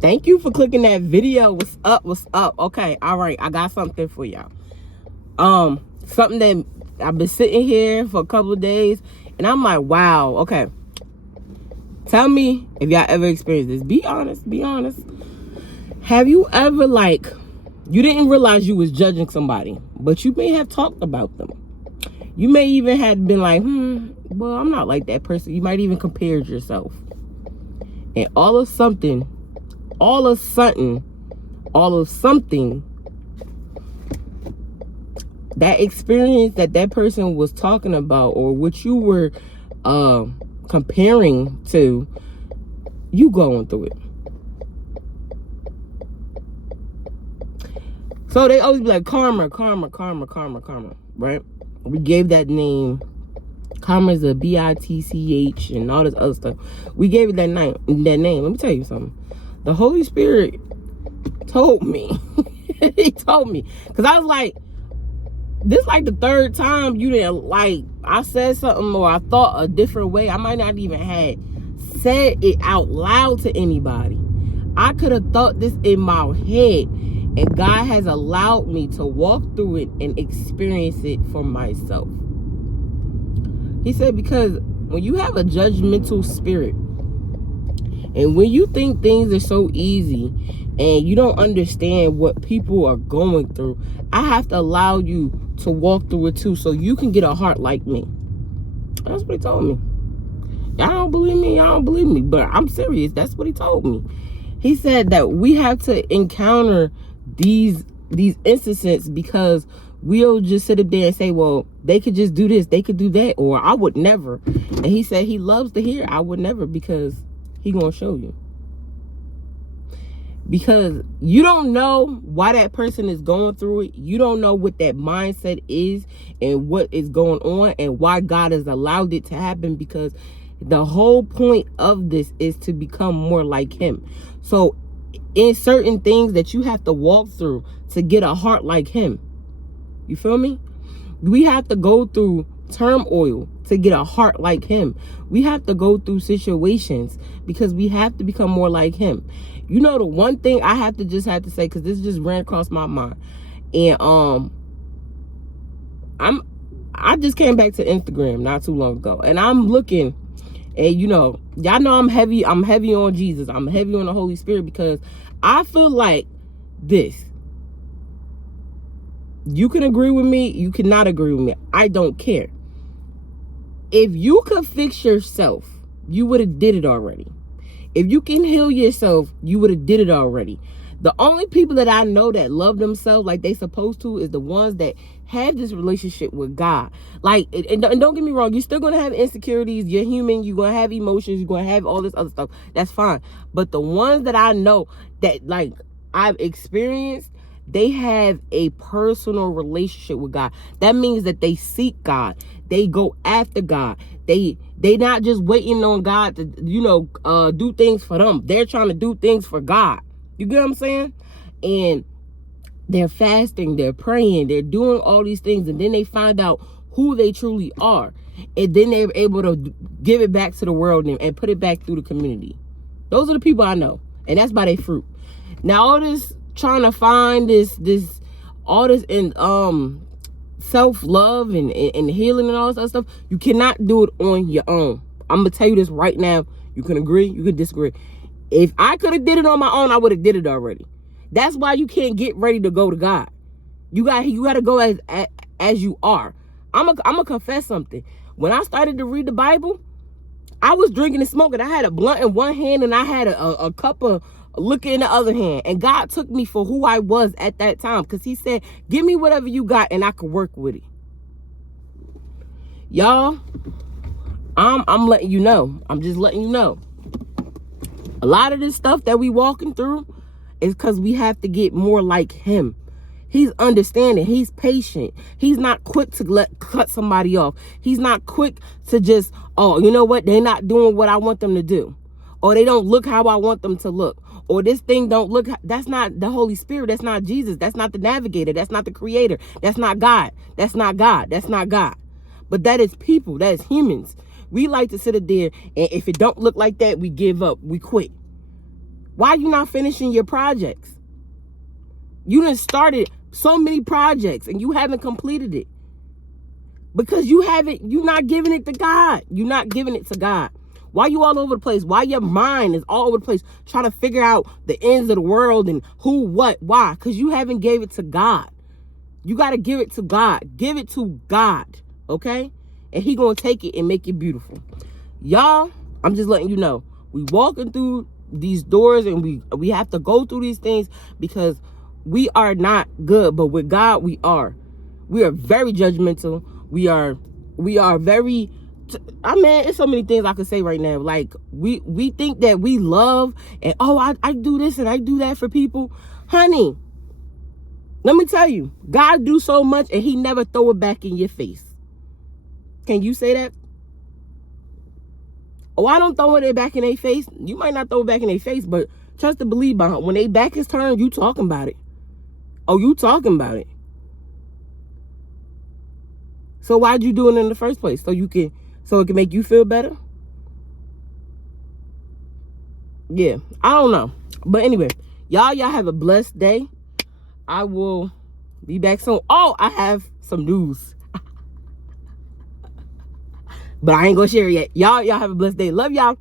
Thank you for clicking that video. What's up? What's up? Okay, all right. I got something for y'all. Something that I've been sitting here for a couple of days, and I'm like, wow. Okay, tell me if y'all ever experienced this. Be honest. Be honest. Have you ever, like, you didn't realize you was judging somebody, but you may have talked about them. You may even have been like, well, I'm not like that person. You might even compared yourself. And all of something, that experience that person was talking about, or what you were comparing to, you going through it. So they always be like, karma, right? We gave that name. Karma is a bitch and all this other stuff. We gave it that name. Let me tell you something. The Holy Spirit told me. He told me. Because I was like, this like the third time you didn't, like, I said something or I thought a different way. I might not even had said it out loud to anybody. I could have thought this in my head. And God has allowed me to walk through it and experience it for myself. He said, because when you have a judgmental spirit, and when you think things are so easy, and you don't understand what people are going through, I have to allow you to walk through it too, so you can get a heart like me. That's what he told me. Y'all don't believe me, but I'm serious. That's what he told me. He said that we have to encounter these instances, because we'll just sit up there and say, well, they could just do this, they could do that, or I would never. And he said he loves to hear I would never, because he gonna show you. Because you don't know why that person is going through it. You don't know what that mindset is and what is going on and why God has allowed it to happen, because the whole point of this is to become more like him. So in certain things that you have to walk through to get a heart like him. You feel me? We have to go through turmoil to get a heart like him. We have to go through situations because we have to become more like him. You know, the one thing I have to say, because this just ran across my mind. And I just came back to Instagram not too long ago, and I'm looking. And you know, y'all know I'm heavy on Jesus. I'm heavy on the Holy Spirit, because I feel like this. You can agree with me, you cannot agree with me. I don't care. If you could fix yourself, you would have did it already. If you can heal yourself, you would have did it already. The only people that I know that love themselves like they supposed to is the ones that have this relationship with God. Like, and don't get me wrong, you're still going to have insecurities. You're human. You're going to have emotions. You're going to have all this other stuff. That's fine. But the ones that I know that, like, I've experienced, they have a personal relationship with God. That means that they seek God. They go after God. They not just waiting on God to, do things for them. They're trying to do things for God. You get what I'm saying? And they're fasting, they're praying, they're doing all these things, and then they find out who they truly are. And then they're able to give it back to the world and put it back through the community. Those are the people I know. And that's by their fruit. Now, all this trying to find all this in self-love and healing and all this other stuff, you cannot do it on your own. I'm going to tell you this right now. You can agree, you can disagree. If I could have did it on my own, I would have did it already. That's why you can't get ready to go to God. You got to go as you are. I'm gonna confess something. When I started to read the Bible, I was drinking and smoking. I had a blunt in one hand and I had a cup of liquor in the other hand. And God took me for who I was at that time, because he said, give me whatever you got and I could work with it. Y'all, I'm letting you know. I'm just letting you know. A lot of this stuff that we walking through is because we have to get more like him. He's understanding. He's patient. He's not quick to cut somebody off. He's not quick to just, oh, you know what? They're not doing what I want them to do. Or they don't look how I want them to look. Or this thing don't look. That's not the Holy Spirit. That's not Jesus. That's not the navigator. That's not the creator. That's not God. That's not God. That's not God. But that is people. That is humans. We like to sit there, and if it don't look like that, we give up. We quit. Why you not finishing your projects? You done started so many projects and you haven't completed it. Because you're not giving it to God. You're not giving it to God. Why you all over the place? Why your mind is all over the place trying to figure out the ends of the world and who, what, why? Because you haven't gave it to God. You got to give it to God. Give it to God, okay? And he going to take it and make it beautiful. Y'all, I'm just letting you know. We walking through these doors and we have to go through these things because we are not good. But with God, we are. We are very judgmental. We are very, I mean, it's so many things I could say right now. Like, we think that we love and, oh, I do this and I do that for people. Honey, let me tell you, God do so much and he never throw it back in your face. Can you say that? Oh, I don't throw it back in their face. You might not throw it back in their face, but trust and believe behind. When they back is turned, you talking about it. Oh, you talking about it. So why'd you do it in the first place? So it can make you feel better? Yeah, I don't know. But anyway, y'all have a blessed day. I will be back soon. Oh, I have some news. But I ain't gonna share it yet. Y'all have a blessed day. Love y'all.